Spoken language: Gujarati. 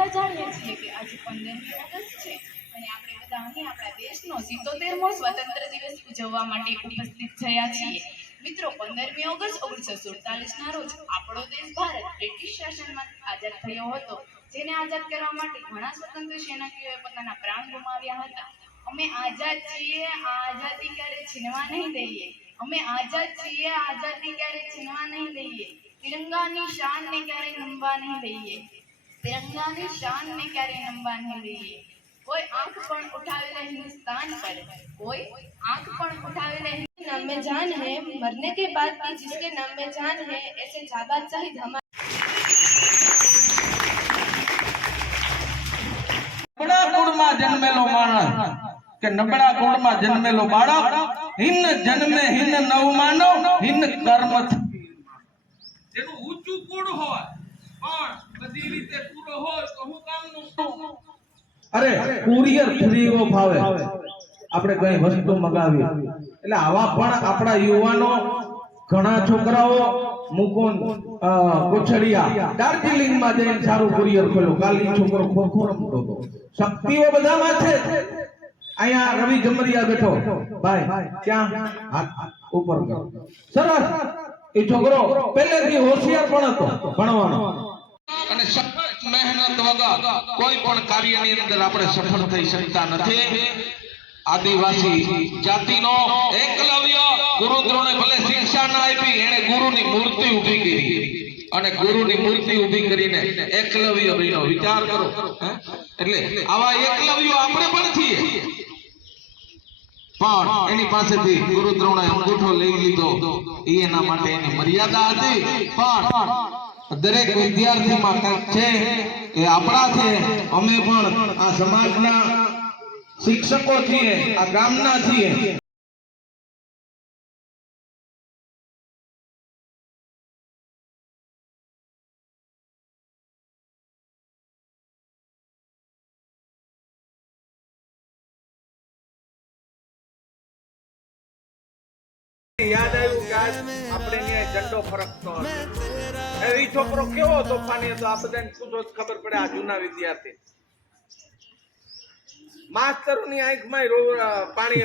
બધા જાણીએ છીએ કે આજે 15મી ઓગસ્ટ છે અને આપણે બધા અહીં આપણા દેશનો 77મો સ્વતંત્ર દિવસ ઉજવવા માટે ઉપસ્થિત થયા છીએ। મિત્રો, 15મી ઓગસ્ટ 1947ના રોજ આપણો દેશ ભારત બ્રિટિશ શાસનમાંથી આઝાદ થયો હતો, જેને આઝાદ કરવા માટે ઘણા સ્વતંત્ર સેનાનીઓએ પોતાના પ્રાણ ગુમાવ્યા હતા। અમે આઝાદ છીએ, આ આઝાદી ક્યારે છીનવા નહીં દઈએ। અમે આઝાદ છીએ, આઝાદી ક્યારે છીનવા નહીં દઈએ। तिरंगानी शान ने क्यारे नंबा नहीं दઈએ। तिरंगानी शान ने क्यारे नंबा नहीं दઈએ। कोई आंख पण उठावे ले हिंदुस्तान पर, कोई आंख पण उठावे ले नाम में जान है, मरने के बाद भी जिसके नाम में जान है, ऐसे जाबाज शहीद हमारे नबड़ा कुळ में जन्मेलो माणस के नबड़ा कुळ में जन्मेलो बाळक हिन जन्मे हिन नव मानव हिन कर्म જેનું ઊંચું કુળ હોય પણ બધી રીતે પૂરો હોય તો હું કામનું અરે કુરિયર ફ્રીઓ ભાવે આપણે કઈ વસ્તુ મગાવી એટલે આવા પણ આપણા યુવાનો ઘણા છોકરાઓ મુકુંદ કોછડિયા દાર્જિલિંગ માં જઈને સારું કુરિયર ખોલ્યો। કાલી છોકરો ખોખો રમતો હતો। શક્તિઓ બધામાં છે। અહીંયા રવિ જમરિયા બેઠો ભાઈ ક્યાં હાથ ઉપર કરો સરસ। એ છોકરો પહેલેથી હોશિયાર પણ હતો ભણવાનો અને સખત મહેનત વગર કોઈ પણ કાર્યની અંદર આપણે સફળ થઈ શકતા નથી। આદિવાસી જાતિનો એકલવ્ય ગુરુ દ્રોણે ભલે શિક્ષા ના આપી, એને ગુરુની મૂર્તિ ઊભી કરી અને ગુરુની મૂર્તિ ઊભી કરીને એકલવ્ય બન્યો। વિચાર કરો। એટલે આવા એકલવ્યો આપણે પણ છીએ, પણ એની પાસેથી ગુરુ દ્રોણે અંગૂઠો લઈ લીધો। એના માટે એની મર્યાદા હતી, પણ દરેક વિદ્યાર્થીમાં કંઈક છે એ આપણા છે। અમે પણ આ સમાજના શિક્ષકો છીએ, આ ગામના છીએ। યાદ આવ્યું કે આજ આપણે ત્યાં ઝંડો ફરકતો હતો। એ છોકરો કેવો તોફાની હતો, આ બધાને પૂછો ખબર પડે। આ જૂના વિદ્યાર્થી માસ્તરોની આંખમાં પાણી